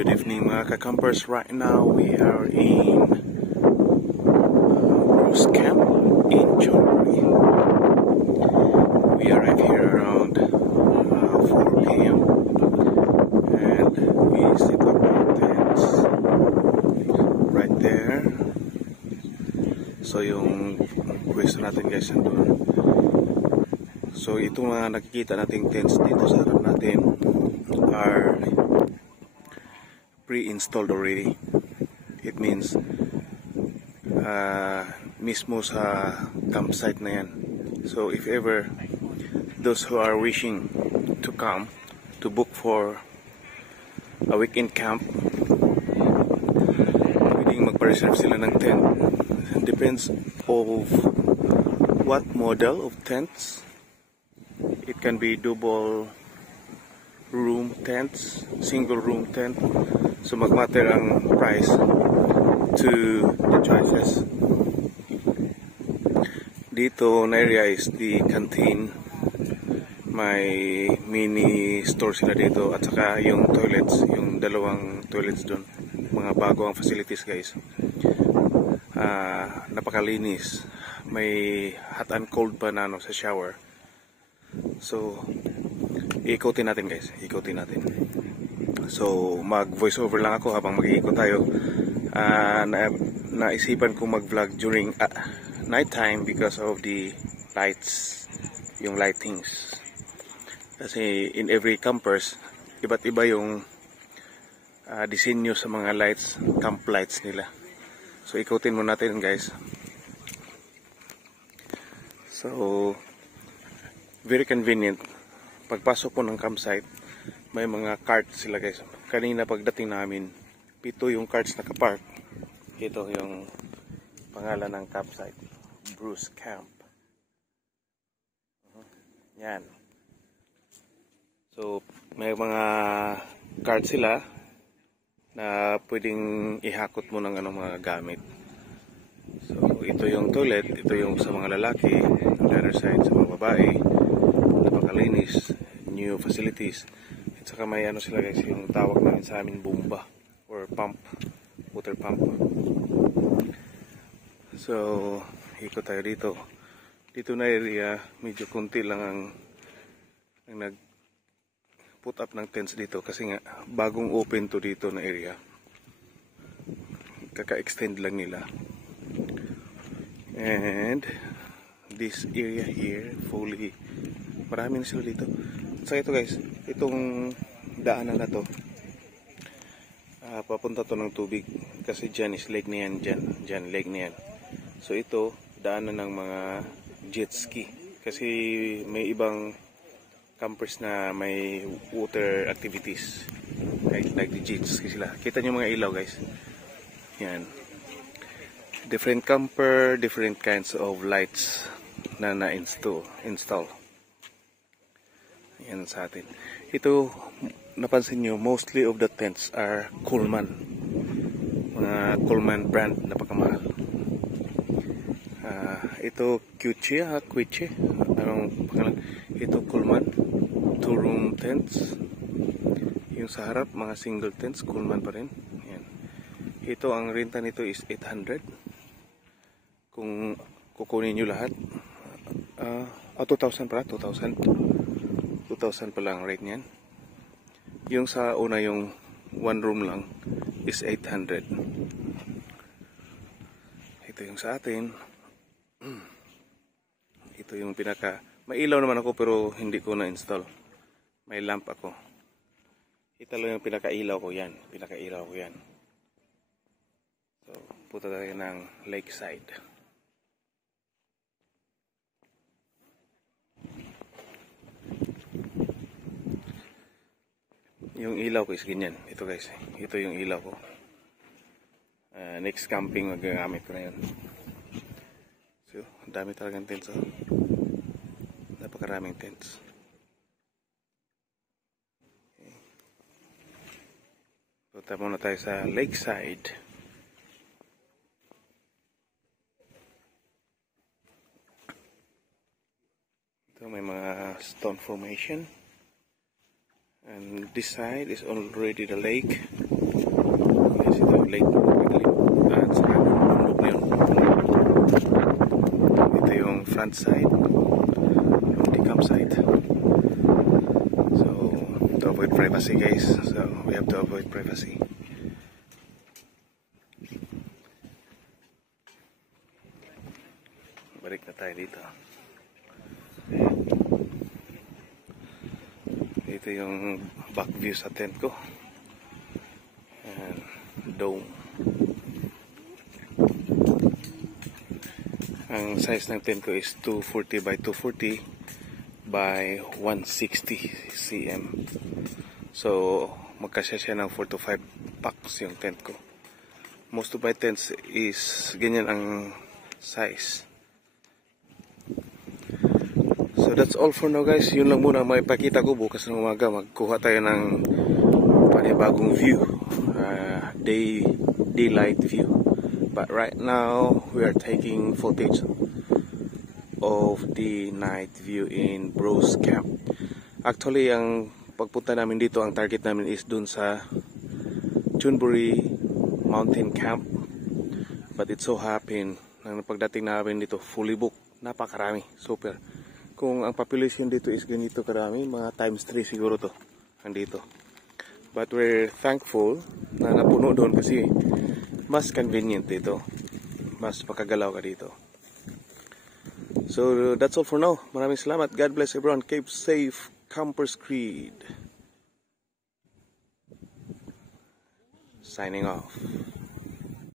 Good evening mga ka-campers. Right now we are in Bruce Camp in January. We arrived here around 4 p.m. and we set up our tents right there. So yung pwesto natin guys nandun. So itong mga nakikita nating tents dito sa harap natin are pre-installed already. It means mismo sa campsite na yan. So if ever those who are wishing to come to book for a weekend camp, pwedeng magpa-reserve sila ng tent. It depends of what model of tents. It can be double room tents, single room tent. So magmatter ang price to the choices. Dito na area is the canteen. May mini store sila dito at saka yung toilets, yung dalawang toilets doon. Mga bago ang facilities guys. Napakalinis. May hot and cold pa na sa shower. So ikutin natin guys, ikutin natin. So mag voice over lang ako habang mag-iikot tayo. Naisipan ko mag-vlog during night time because of the lights, yung lightings. Kasi in every campers, iba't iba yung disenyo sa mga lights, camp lights nila. So ikutin mo natin guys. So very convenient. Pagpasok po ng campsite, may mga carts sila guys. Kanina pagdating namin, 7 yung carts nakapark. Ito yung pangalan ng campsite, Bruce Camp. Yan. So may mga carts sila na pwedeng ihakot mo ng mga gamit. So ito yung toilet, ito yung sa mga lalaki, on the other side sa mga babae. Napakalinis, new facilities. At saka may sila guys, yung tawag namin sa amin bomba or pump, water pump. So ikot tayo dito. Dito na area, medyo konti lang ang nag put up ng tents dito kasi nga bagong open to dito na area. Kaka-extend lang nila. And this area here fully, marami na sila dito. So ito guys, itong daanan na to, papunta to ng tubig kasi dyan is lake na yan, dyan lake na yan. So ito daanan ng mga jet ski kasi may ibang campers na may water activities like the jet ski sila. Kita nyo mga ilaw guys, yan. Different camper, different kinds of lights na install. Yan sa atin. Ito, napansin nyo, mostly of the tents are Coleman. Mga Coleman brand, napakamahal. Ito, Quiche. Anong pangalan? Ito, Coleman. 2-room tents. Yung sa harap, mga single tents, Coleman pa rin. Yan. Ito, ang renta nito is 800. Kung kukunin nyo lahat, 2,000 pala, 2,000 pa lang rate niyan. Yung sa una, yung 1 room lang is 800. Ito yung sa atin. Ito yung may ilaw naman ako pero hindi ko na-install. May lamp ako. Ito lang yung pinaka-ilaw ko yan. So punta tayo ng lakeside. Yung ilaw ko is ganyan. Ito guys, ito yung ilaw ko. Next camping magagamit ko na yun. So, dami talagang tents. Napakaraming tents. Okay. Punta muna tayo sa lakeside. Ito may mga stone formation. And this side is already the lake. ito, lake. At sa bundok na yun. Ito yung front side, yung the campsite. So, to avoid privacy guys, so we have to avoid privacy. Balik na tayo dito. Ito yung back view sa tent ko. And dome. Ang size ng tent ko is 240 by 240 by 160 cm. So, magkasya siya ng 4 to 5 packs yung tent ko. Most of my tents is ganyan ang size. So that's all for now guys. Yun lang muna ang maipakita ko. Bukas ng umaga magkuha tayo ng panibagong view, daylight view. But right now we are taking footage of the night view in Bros Camp. Actually ang pagpunta namin dito, ang target namin is dun sa Chunbury Mountain Camp. But it so happened nang pagdating namin dito fully booked. Napakarami, super. Kung ang population dito is ganito karami, mga times 3 siguro to andito. But we're thankful na napuno doon kasi mas convenient dito. Mas makagalaw ka dito. So that's all for now. Maraming salamat. God bless everyone. Keep safe. Campers Creed. Signing off.